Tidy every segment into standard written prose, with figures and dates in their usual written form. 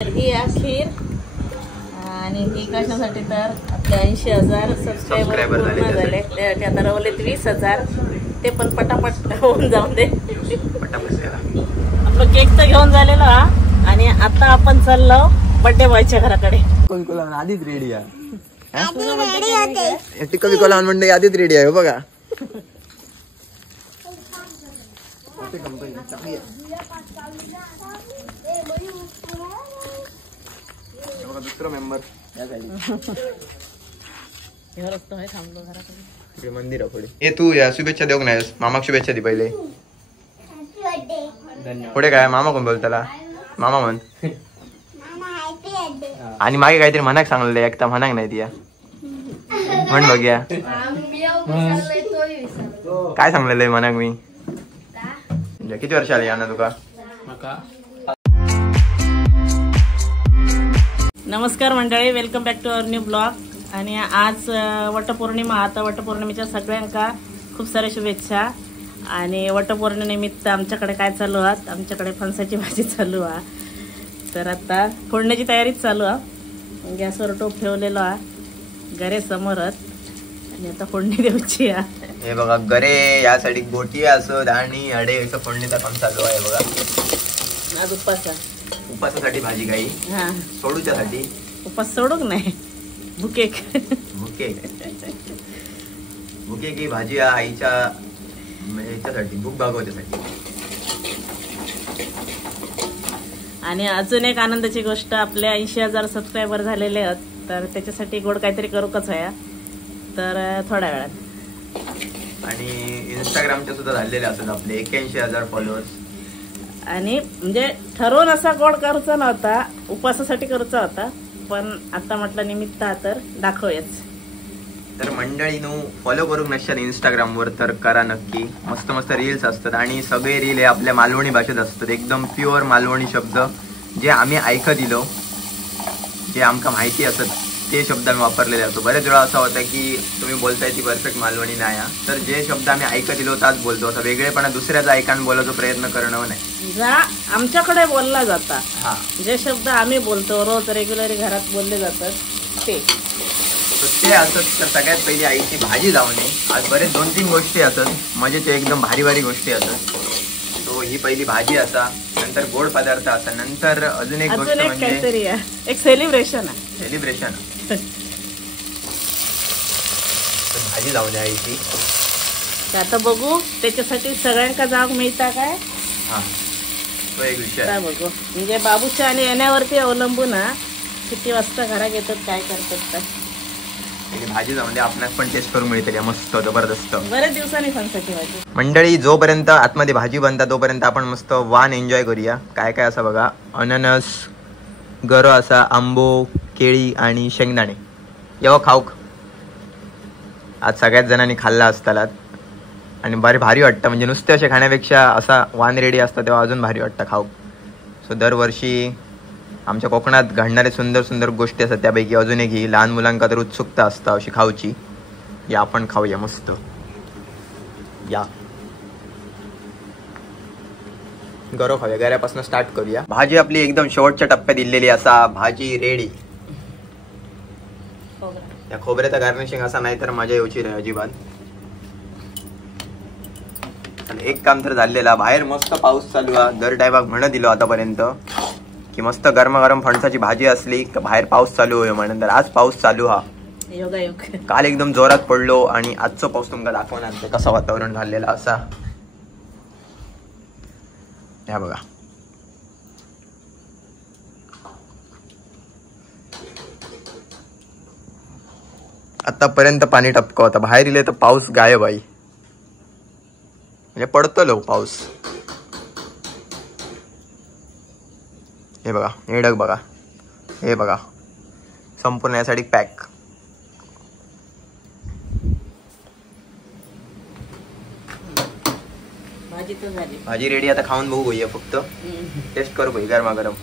ही खीर आणि ही कशासाठी तर आपले 80,000 सबस्क्रायबर पूर्ण झाले त्यासाठी आता रवलेत 20,000 ते पण पटापट होऊन जाऊन दे आपलं केक तर घेऊन झालेला आणि आता आपण चाललो बर्थडे बॉयच्या घराकडे आधीच रेडी आहे टिक्का बिकोला म्हणजे आधीच रेडी आहे बघा दुसरा मेंबर मंदिर ए तू या शुभेच्छा देऊ नाही मामाक शुभेच्छा दे पहिले पुढे काय मामा कोण बोल त्याला मामा म्हण आणि मागे काहीतरी म्हणाक सांगलेलं एकटा म्हणाक नाही ती म्हण बघ्या काय सांगलेलं आहे म्हणाक मी किती वर्ष आली ना तुका नमस्कार मंडळी, welcome back to our new blog. आणि आज वटपौर्णिमा. आता वटपौर्णिमेच्या सगळ्यांका खूप साऱ्या शुभेच्छा. आणि वटपौर्णिमेनिमित्त आमच्याकडे काय चालू आहे, आमच्याकडे फणसाची भाजी चालू आहे. तर आता फोडण्याची तयारीच चालू आहे. गॅसवर टोप ठेवलेलो आहे गरे समोरच आणि आता फोडणी द्यायची आहे. हे बघा गरे यासाठी गोटी असं आणि अडे असं फोडणीचं काम चालू आहे बघा. आज उपासासाठी भाजी काही हा सोडूच्यासाठी उपास सोडूक नाही भुके भुके भुके की भाजी आईच्या ह्याच्यासाठी भूक भागवण्यासाठी. आणि अजून एक आनंदाची गोष्ट, आपल्या 80,000 सबस्क्रायबर झालेले आहेत. तर त्याच्यासाठी गोड काहीतरी करूकच आहे. तर थोड्या वेळात आणि इंस्टाग्रामच्या सुद्धा झालेले असतात आपले 81,000 फॉलोअर्स. आणि म्हणजे ठरवून असा गोड करूचा नव्हता, उपवासासाठी करूचा होता, पण आता म्हटलं निमित्त तर दाखवूयाच. तर मंडळीनो फॉलो करूक नसतात इंस्टाग्रामवर तर करा नक्की. मस्त मस्त रील्स असतात आणि सगळे रील हे आपल्या मालवणी भाषेत असतात. एकदम प्युअर मालवणी शब्द जे आम्ही ऐकत दिलो, जे आमका माहिती असत ते शब्द आम्ही वापरलेले असतो. बरेच वेळा असं होतं की तुम्ही बोलताय ती परफेक्ट मालवणी नाही, तर जे शब्द आम्ही ऐकत दिलो त्याच बोलतो. असं वेगळेपणा दुसऱ्याचा ऐकान बोलायचा प्रयत्न करणं नाही. जा आमच्याकडे बोलला जाता जे शब्द आम्ही बोलतो रोज रेग्युलरी घरात बोलले जातात ते असत. तर सगळ्यात पहिली आईची भाजी लावणे. आज बरेच 2-3 गोष्टी असत म्हणजे ते एकदम भारी भारी गोष्टी असत. तो ही पहिली भाजी असा, नंतर गोड पदार्थ असा, नंतर अजून एक गोष्ट म्हणजे एक सेलिब्रेशन भाजी लावली आईची. आता बघू त्याच्यासाठी सगळ्यांका जाग मिळता काय हा तो एक विषय बघू. म्हणजे बाबूच्या आणि येण्यावरती अवलंबून किती वाजता घरात येतात काय करतात. तर भाजी म्हणजे आपल्याला पण टेस्ट करून मिळते मस्त जबरदस्त. बरेच दिवसांनी फणसाची भाजी. मंडळी जोपर्यंत आतमध्ये भाजी बनता तोपर्यंत आपण मस्त वान एन्जॉय करूया. काय काय असं बघा, अननस, गरो असा, आंबो, केळी आणि शेंगदाणे. येवा खाऊक आज सगळ्याच जणांनी खाल्ला असताना आणि बरे भारी वाटतं. म्हणजे नुसते असे खाण्यापेक्षा असा वान रेडी असतं तेव्हा अजून भारी वाटतं खाऊक. सो दरवर्षी आमच्या कोकणात घडणारे सुंदर सुंदर गोष्टी असतात, त्यापैकी अजून एक ही लहान मुलांका तर उत्सुकता असतं अशी खाऊची. या आपण खाऊया मस्त. या गरो खाऊया, गऱ्यापासून स्टार्ट करूया. भाजी आपली एकदम शेवटच्या टप्प्यात दिलेली असा भाजी रेडी. या खोबऱ्याचा गार्निशिंग असा नाही तर मजा येऊची रे अजिबात. आणि एक काम तर झालेला, बाहेर मस्त पाऊस चालू आहे. दर टायमाक म्हणत दिलो आतापर्यंत की मस्त गरमागरम फणसाची भाजी असली की बाहेर पाऊस चालू होय म्हणून. तर आज पाऊस चालू हा. काल एकदम जोरात पडलो आणि आजचा पाऊस तुमका दाखवणार कसं वातावरण झालेलं असा. ह्या बघा आतापर्यंत पाणी टपकं होता, बाहेर इले तर पाऊस गायब आहे. म्हणजे पडतो लो पाऊस. हे बघा हे ढग बघा, हे बघा संपूर्ण यासाठी पॅक. भाजी रेडी. आता खाऊन बघू भैया, फक्त टेस्ट करू भाई गरमागरम.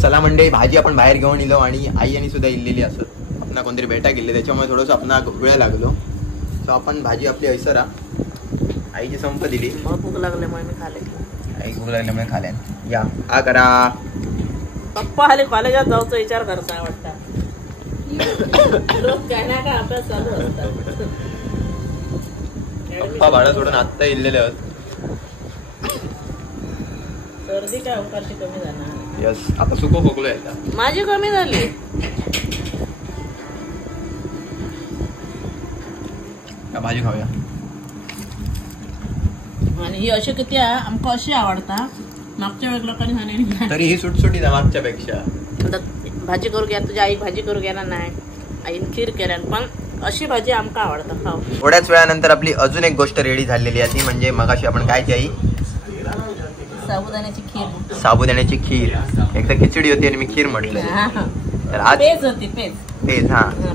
चला मंडळी भाजी आपण बाहेर घेऊन इलो आणि आई आणि सुद्धा इल्लेली असत. आपला कोणतरी भेटा गेले त्याच्यामुळे थोडंसं आपला वेळ लागलो. सो आपण भाजी आपली ऐसरा आईची संप दिली. भूक लागल्यामुळे मी खाले. आई भूक लागल्यामुळे खाल्या. या हा करा पप्पा आले कॉलेजात जाऊचा विचार करता वाटता. रोज काय ना काय अभ्यास चालू असतात. पप्पा भाडं सोडून आत्ता इल्लेले आहेत. सर्दी काय अवकाशी कमी झाला. यस आता सुको खोकलोय आता. माझी कमी झाली. का भाजी खाऊया. आणि ही अशी किती आमका अशी आवडता. मागच्या वेळेला लोकांनी सांगितलं तरी ही सुटसुटीत आहे मागच्या पेक्षा. भाजी करू घ्या. तुझ्या आई भाजी करू घ्या नाही. आईन खीर केल्या पण अशी भाजी आमका आवडता खाऊ. थोड्याच वेळानंतर आपली अजून एक गोष्ट रेडी झालेली आहे ती म्हणजे मगाशी आपण काय केली. साबुदाण्याची खीर. साबुदाण्याची खीर. एकदा खिचडी होती आणि मी खीर म्हटलं. तर आज पेज होती. पेज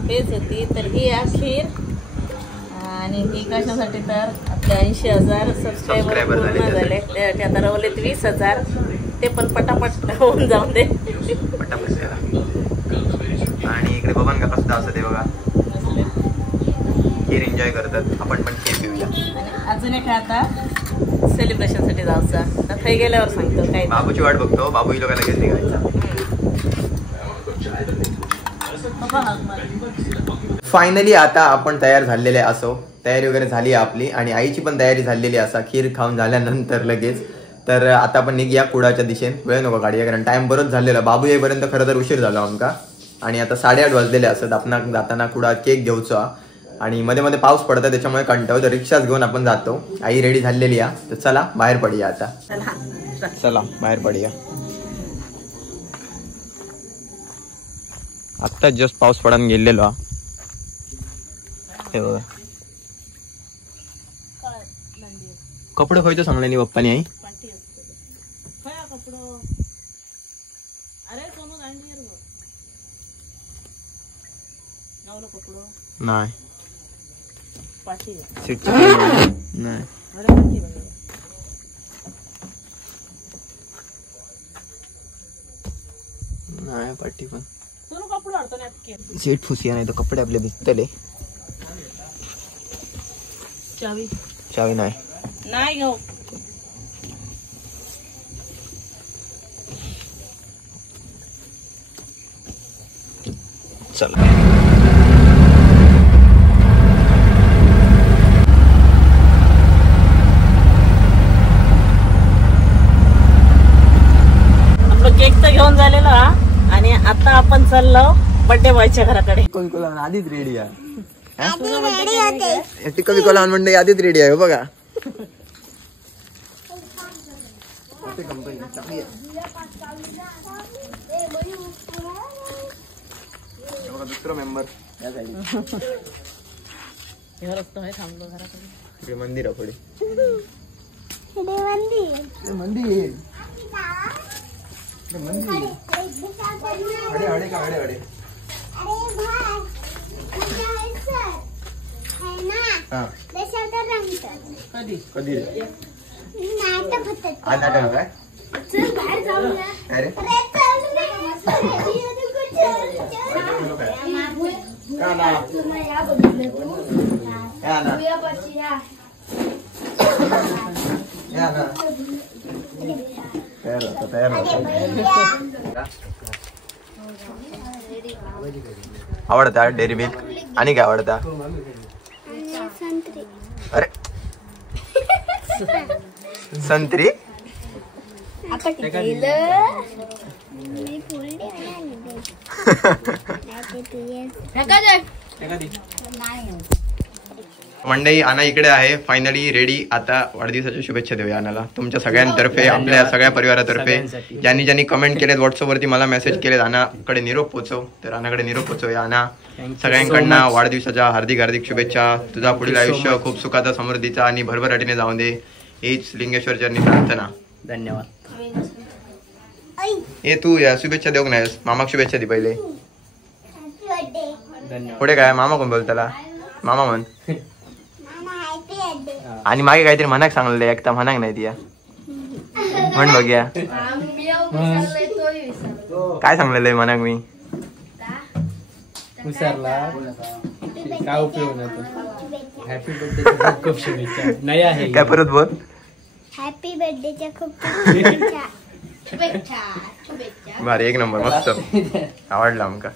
पेज होती. तर ही खीर आणि ही कशासाठी तर आपले 80,000 सबस्क्रायबर पूर्ण झाले. त्यासाठी आता रवलेत 20,000. ते पण पटापट होऊन जाऊन दे. पटापट. आणि इकडे बघा का कसं असं ते बघा खीर एन्जॉय करतात. आपण पण खीर पिऊया. आणि अजून एक आता सेलिब्रेशन साठी जायचं. आता थै गेल्यावर सांगतो काय. बाबूची वाट बघतो. बाबू ही लोकांना लगेच निघायचा. फायनली आता आपण तयार झालेले असो. तयारी वगैरे झाली आहे आपली आणि आईची पण तयारी झालेली असा खीर खाऊन झाल्यानंतर लगेच. तर आता आपण निघूया कुडाच्या दिशेने. वेळ नको काढूया कारण टाइम बरोच झालेला. बाबू येईपर्यंत खरं तर उशीर झाला आमका. आणि आता 8:30 वाजलेले असत. आपण जाताना कुडा केक घेऊचा आणि मध्ये मध्ये पाऊस पडता त्याच्यामुळे कंटाळू. तर रिक्षाच घेऊन आपण जातो. आई रेडी झालेली आहे. तर चला बाहेर पडूया आता. चला बाहेर पडूया. आत्ताच जस्ट पाऊस पडून गेलेलो. हे बघा कपडे खयचं सांगले नी पप्पानी. आई नाही नाही पाठी पण सीट फुसिया नाही तर कपडे आपले भिजतले. चावी नाही घेऊ. चला आपलं केक तर घेऊन झालेला आणि आता आपण चाललो बर्थडे बॉयच्या घराकडे. आधीच रेडी आहे. टिका बिका लहान मंडळी आधीच रेडी आहे बघा. दुसरा मेंबर थांबलो घराकडे. मंदिर पुढे कधी कधी आज नाटक काय. आवडता डेअरी मिल्क आणि काय आवडता. अरे संत्री. मंडळी आना इकडे आहे फायनली रेडी. आता वाढदिवसाच्या शुभेच्छा देऊया आनाला तुमच्या सगळ्यांतर्फे, आपल्या सगळ्या परिवारातर्फे. ज्यांनी ज्यांनी कमेंट केलेत व्हॉट्सअपवरती मला मेसेज केलेत आनाकडे निरोप पोचव. तर आनाकडे निरोप पोचवूया. आना सगळ्यांकडनं वाढदिवसाच्या हार्दिक हार्दिक शुभेच्छा. तुझा पुढील आयुष्य खूप सुखाचा समृद्धीचा आणि भरभराटीने जाऊन दे हीच लिंगेश्वर चरणी प्रार्थना. धन्यवाद. हे तू या शुभेच्छा देऊ नाहीस. मामाक शुभेच्छा दे पहिले. धन्यवाद. पुढे काय मामा कोण बोलताला. मामा म्हण. आणि मागे काहीतरी म्हणाक सांगलेलं एकदा म्हणाक नाही ती म्हण बघूया काय सांगलेलं आहे म्हणाक मी. विसरला काय उपयोग हॅपी बर्थडे खूप शुभेच्छा. नाही आहे काय परत बोल. हॅपी बर्थडेच्या खूप शुभेच्छा. भारी एक नंबर मस्त आवडला आमका.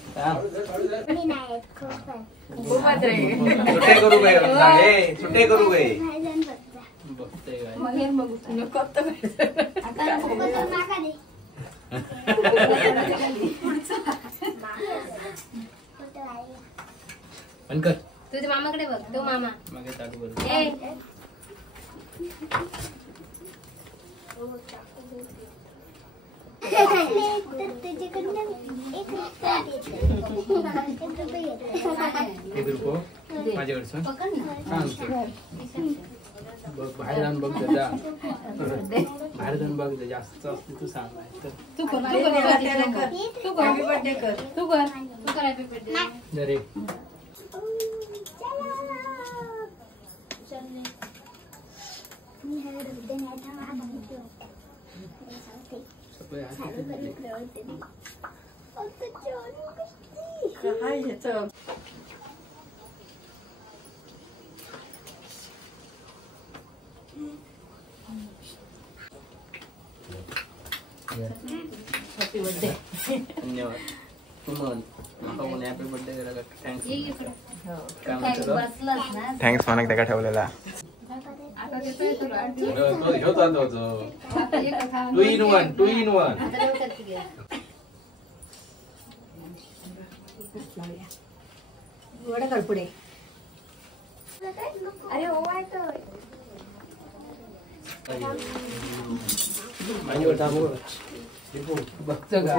सुट्टे करू काय सुट्टे करू काय तुझ्या मामाकडे बघ तो मामा मागे टाकू बरं. एक रुपये माझ्याकडचं बघ बाहेर जाऊन बघ दादा बाहेर जाऊन बघ जास्त असते तू सांग तू कर हॅपी बर्थडे जरे धन्यवाद. तू म्हण माका म्हणे हॅपी बर्थडे करा थँक्स काय म्हणतो थँक्स म्हणा त्याका ठेवलेला. टू इन वन पुढे बघतो का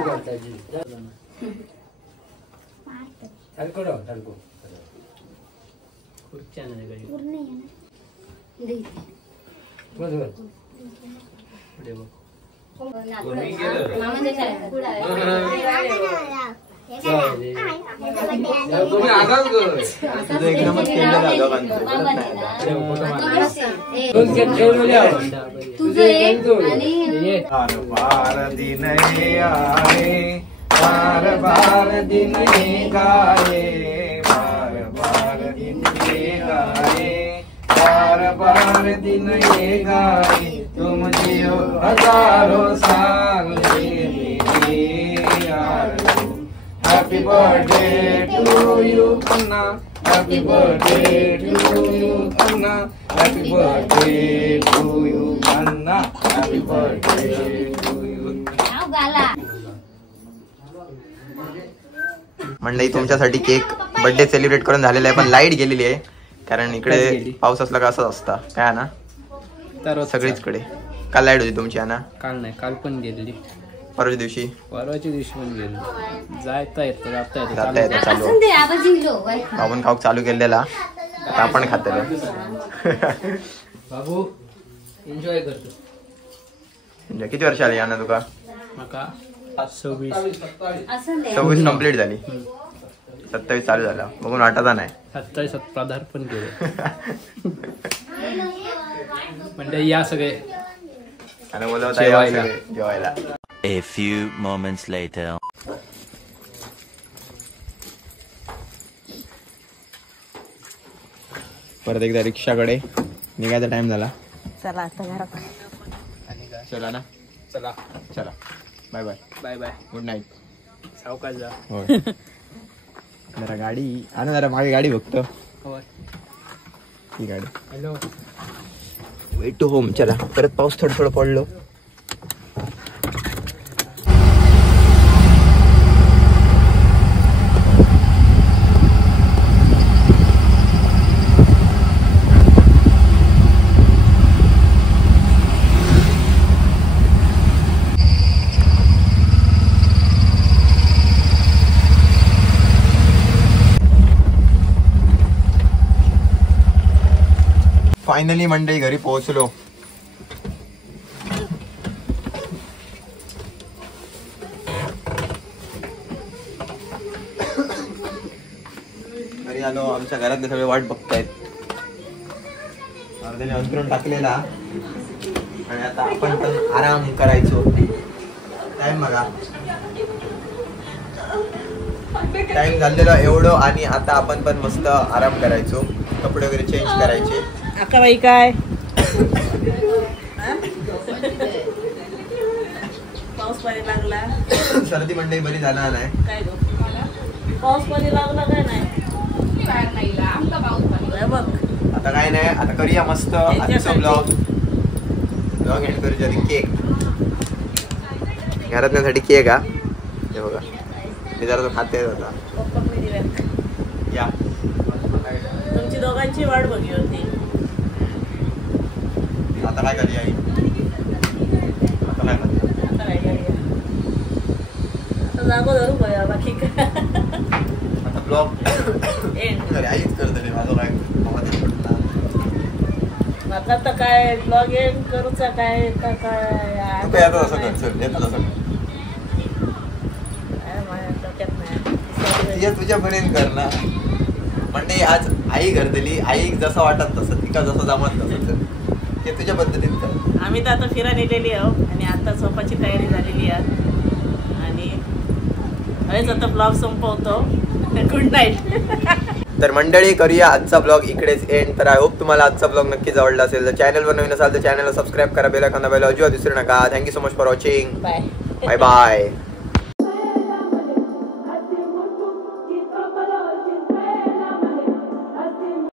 खूप छान आहे गाडी. पुढे बघ. तुम्ही आगाऊ तुझं एकदमच केलेलं दोघांचं. बार दिन आए बार बार दिन गाए बार बार दिन गाए बार बार दिन गाए तुम जियो हजारों साल happy birthday to you Anna happy birthday to you Anna happy birthday to you Anna happy birthday to you. मंडळी तुमच्यासाठी केक बर्थडे सेलिब्रेट करून झालेला आहे पण लाईट गेलेली आहे कारण इकडे पाऊस असला का असंच असता काय ना तर सगळीचकडे. काल लाईट होती तुमची ना? काल नाही काल पण गेलेली परवाच्या दिवशी पण गेली जाता येतं जाता जाता येतं चालू आपण खाऊक चालू केलेला आता आपण खातलो. बाबू एन्जॉय करतो. किती वर्ष आली ना तुका? माका 26 कंप्लीट झाली 27 चालू झाला बघून वाटता नाही 27 पदार्पण केलं म्हणजे या सगळे आणि बोलवता जेवायला जेवायला. A few moments later. परत एकदा रिक्षाकडे निघायचा टाइम झाला. चला आता घरात चला ना चला चला bye bye bye bye good night. सावकाश जा. होय जरा गाडी आणा जरा मागे गाडी बघतो. होय ही गाडी हॅलो वे टू होम. चला परत पाऊस थोडं थोडं पडलो. फायनली मंडळी घरी पोहोचलो. घरी आलो. आमच्या घरातले सगळे वाट बघतायत. अर्ध्याने अंतरून टाकलेला आणि आता आपण पण आराम करायचो. टाइम बघा टाइम झालेला एवढं आणि आता आपण पण मस्त आराम करायचो. कपडे वगैरे चेंज करायचे. अक्काबाई काय पाणी लागला. सर्दी मंडळी बरी झाला नाही. काय गो पाऊस पाणी लागला काय नाही. बघ आता काय नाही, आता करूया मस्त आजचा ब्लॉग एंड करूया. केक घरात साठी केक हा. हे बघा मी जरा तो खाते आता. या तुमची दोघांची वाट बघी होती. आता काय करूया आई? आता काय करूया? आता काय करूया? आता जागो धरू बघा बाकी काय. आता ब्लॉग आईच करतले माझं काय आता तर काय ब्लॉग एंड करूचा काय काय तू काय आता असं कर. चल येतात असं तुझ्या पर्यंत कर ना. म्हणजे आज आई करतली, आई जसं वाटत तसं, तिका जसं जमत तसं ते तुझ्या पद्धतीत कर. आम्ही तर आता फिरायला नेलेली आहो आणि आता झोपाची तयारी झालेली आहे आणि हळूच आता ब्लॉग संपवतो. Good night. तर मंडळी करूया आजचा ब्लॉग इकडेच एंड. तर आय होप तुम्हाला आजचा ब्लॉग नक्कीच आवडला असेल. तर चॅनलवर नवीन असाल तर चॅनलला सबस्क्राईब करा, बेल आयकॉन दाबायला अजिबात विसरू नका. Thank you so much for watching. Bye bye bye.